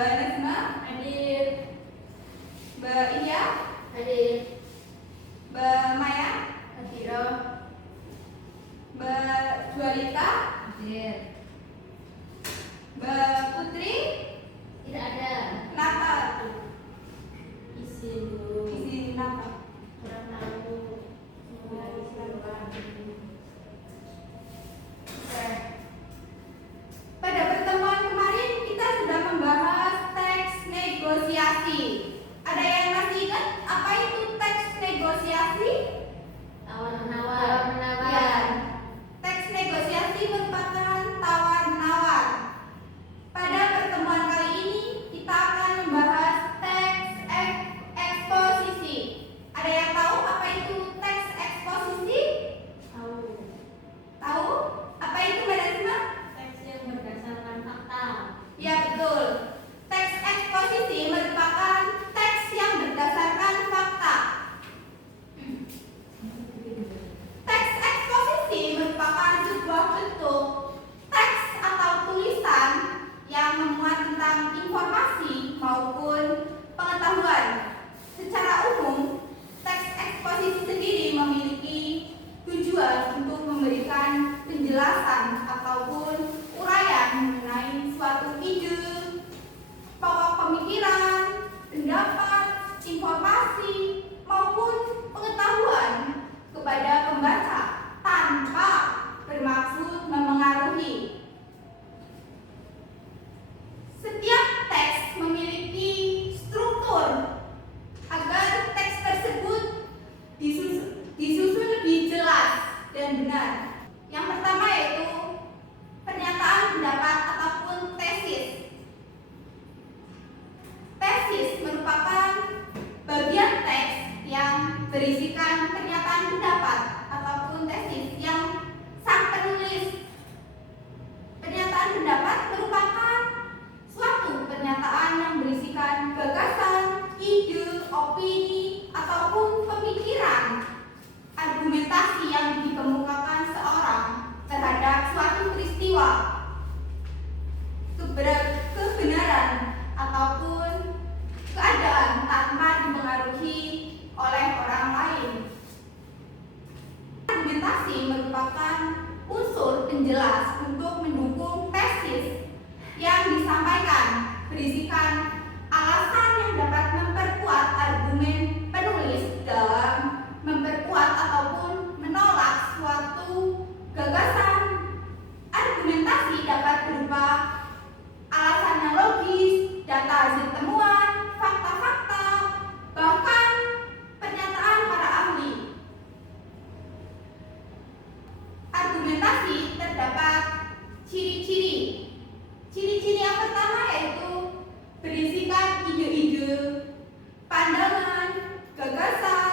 Mbak Nazma? Hadir. Mbak Iya? Hadir. Mbak Maya? Hadir. Mbak Jualita? Hadir. Mbak Putri? Tidak ada. Kenapa? Isi dulu. Isi kenapa? Kurang tahu. Semua disilakan. Oke. Pada pertemuan kemarin kita sudah membahas teks negosiasi. Ada yang masih ingat apa itu teks negosiasi? Tawar-menawar. Ya. Teks negosiasi merupakan tawar-menawar. Pada pertemuan kali ini kita akan membahas teks eksposisi. Ada yang tahu apa itu teks eksposisi? Tahu. Tahu? Apa itu Mbak Nazma? Teks yang berdasarkan fakta. Ya betul. Teks eksposisi merupakan teks yang berdasarkan fakta. Teks eksposisi merupakan sebuah bentuk teks atau tulisan yang memuat tentang informasi maupun pengetahuan. Secara umum, teks eksposisi sendiri memiliki tujuan untuk memberikan penjelasan ataupun uraian mengenai suatu ide, pokok pemikiran, pendapat, informasi, maupun pengetahuan kepada pembaca tanpa bermaksud memengaruhi. Setiap teks memiliki struktur agar teks tersebut disusun lebih jelas dan benar. Yang pertama yaitu pernyataan pendapat ataupun tesis. Tesis merupakan bagian teks yang berisikan pernyataan pendapat ataupun tesis yang sang penulis. Pernyataan pendapat merupakan suatu pernyataan yang berisikan gagasan, ide, opini, ataupun pemikiran, argumentasi yang dikemukakan seorang terhadap suatu peristiwa, kebenaran, ataupun keadaan tanpa dipengaruhi oleh orang lain. Argumentasi merupakan unsur penjelas untuk mendukung tesis yang disampaikan, berisikan alasan yang dapat memperkuat argumen penulis dalam memperkuat ataupun menolak suatu gagasan. Argumentasi dapat berupa alasan yang logis, data hasil temuan, fakta-fakta, bahkan pernyataan para ahli. Argumentasi terdapat ciri-ciri. Ciri-ciri yang pertama yaitu berisikan ide-ide, pandangan, gagasan,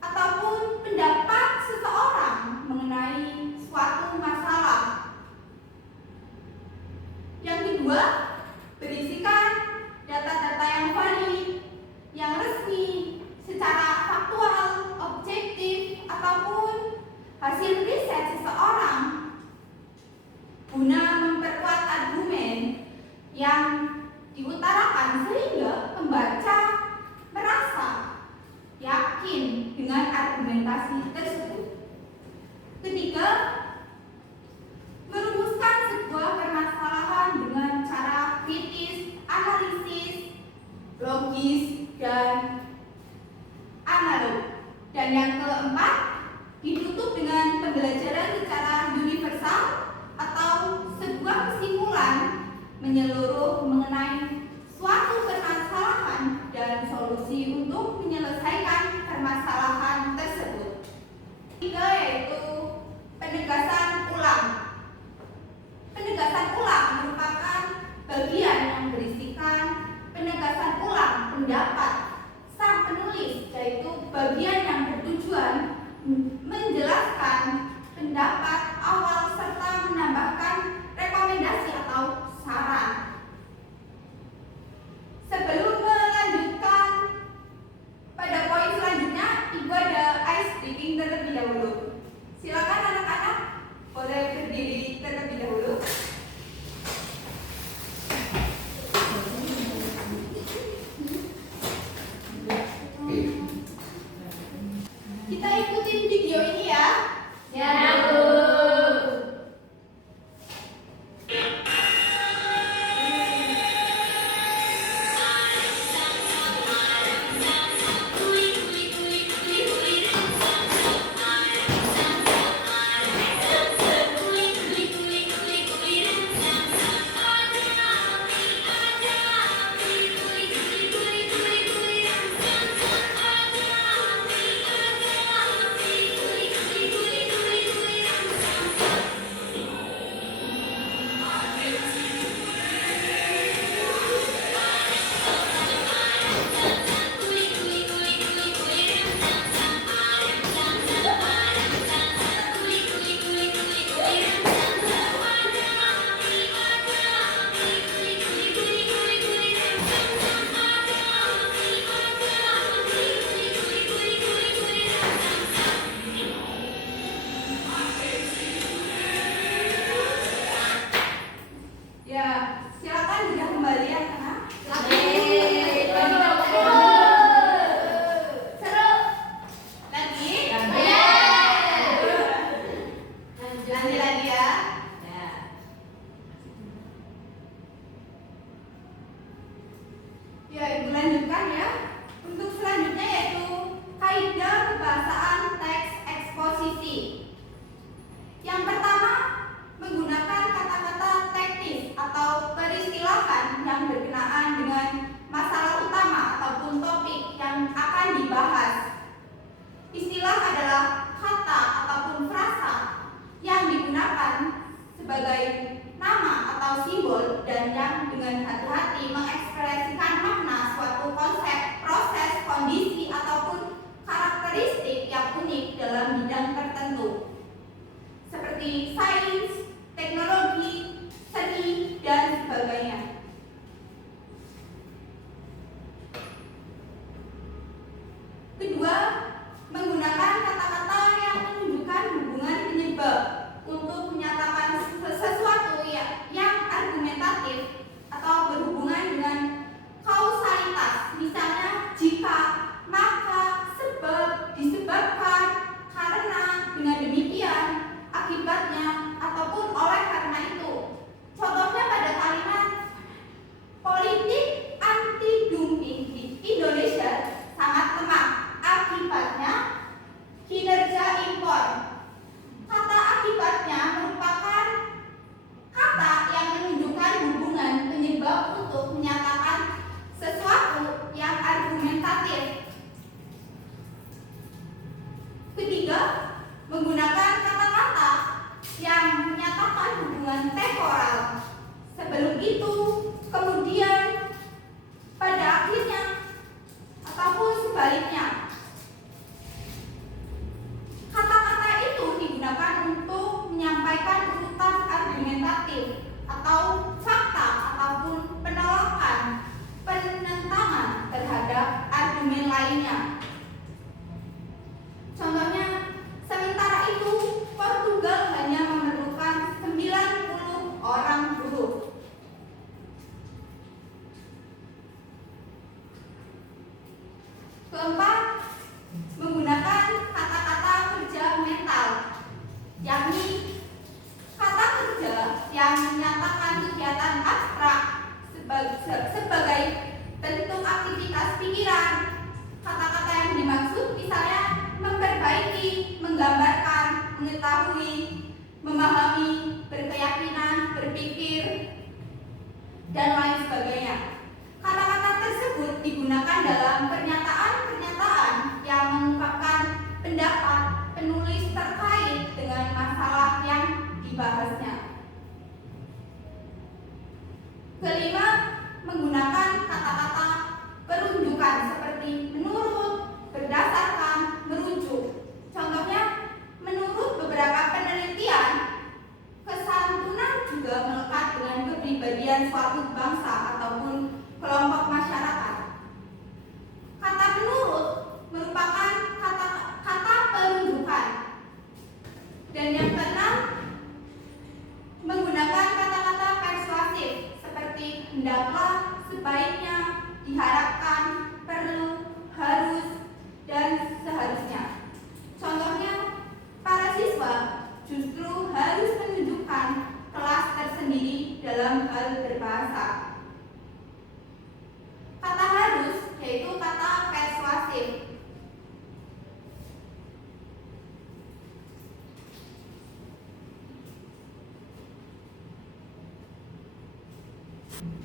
ataupun pendapat seseorang mengenai suatu masalah. Yang kedua, berisikan data-data yang valid, yang resmi, secara faktual, objektif, ataupun hasil riset seseorang guna memperkuat argumen yang diutarakan sehingga pembaca merasa yakin dengan argumentasi tersebut. Ketiga, merumuskan sebuah permasalahan dengan cara kritis, analisis, logis, dan analog. Dan yang keempat, ditutup dengan pembelajaran secara universal atau sebuah kesimpulan menyeluruh mengenai suatu permasalahan dan solusi untuk menyelesaikan permasalahan tersebut. Ketiga yaitu penegasan ulang. Penegasan ulang merupakan bagian yang berisikan penegasan ulang pendapat sang penulis, yaitu bagian yang bertujuan menjelaskan pendapat awal serta menambahkan rekomendasi atau saran. Sebelum melanjutkan pada poin selanjutnya, Ibu ada ice breaking terlebih dahulu. Silakan anak-anak boleh berdiri terlebih dahulu. Silakan sudah kembali ya, Kak. Seru. Lagi? Lanjut. Lanjut lagi ya. Ya, Ibu lanjutkan ya. Untuk selanjutnya yaitu kaidah kebahasaan teks eksposisi. Yang pertama, menggunakan kata-kata teknis atau peristilahan yang berkenaan dengan masalah utama ataupun topik yang akan dibahas. Istilah adalah kata ataupun frasa yang digunakan sebagai nama atau simbol dan yang dengan hati-hati mengekspresikan makna suatu konsep, proses, kondisi ataupun karakteristik yang unik dalam bidang tertentu seperti sains, teknologi, seni, dan sebagainya. Kedua, menggunakan kata-kata yang menunjukkan hubungan penyebab untuk menyatakan sesuatu yang argumentatif atau berhubungan dengan kausalitas. Misalnya, jika, maka, sebab, disebabkan, karena, dengan demikian, akibatnya, ataupun oleh karena itu. Contohnya pada kalimat politik anti-dumping di Indonesia sangat lemah. Akibatnya kinerja impor. Kata akibatnya merupakan kata yang menunjukkan hubungan penyebab untuk menyatakan sesuatu yang argumentatif. Ketiga, menggunakan kata-kata yang menyatakan hubungan temporal. Sebelum itu, kemudian, pada akhirnya, ataupun sebaliknya. Kata-kata itu digunakan untuk menyampaikan urutan argumentatif atau fakta ataupun penolakan, penentangan terhadap argumen lainnya. Contohnya, sementara itu Portugal hanya memerlukan 90 orang buruh. Keempat, menggunakan kata-kata kerja mental, yakni kata kerja yang menyatakan kegiatan abstrak sebagai bentuk aktivitas pikiran. Kata-kata yang dimaksud misalnya memperbaiki, menggambarkan, mengetahui, memahami, berkeyakinan, berpikir, dan lain sebagainya. Kata-kata tersebut digunakan dalam pernyataan-pernyataan yang mengungkapkan pendapat penulis terkait dengan masalah yang dibahasnya. Kelima, menggunakan kata-kata perunjukan seperti menurut, berdasarkan, merujuk. Contohnya, menurut beberapa penelitian, kesantunan juga melekat dengan kepribadian suatu bangsa ataupun kelompok masyarakat. Kata menurut merupakan kata perunjukan. Dan yang keenam, menggunakan kata-kata persuasif seperti hendaklah, sebaiknya, diharapkan, perlu, harus, dan seharusnya. Contohnya, para siswa justru harus menunjukkan kelas tersendiri dalam hal berbahasa. Kata harus yaitu kata persuasif.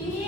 Ini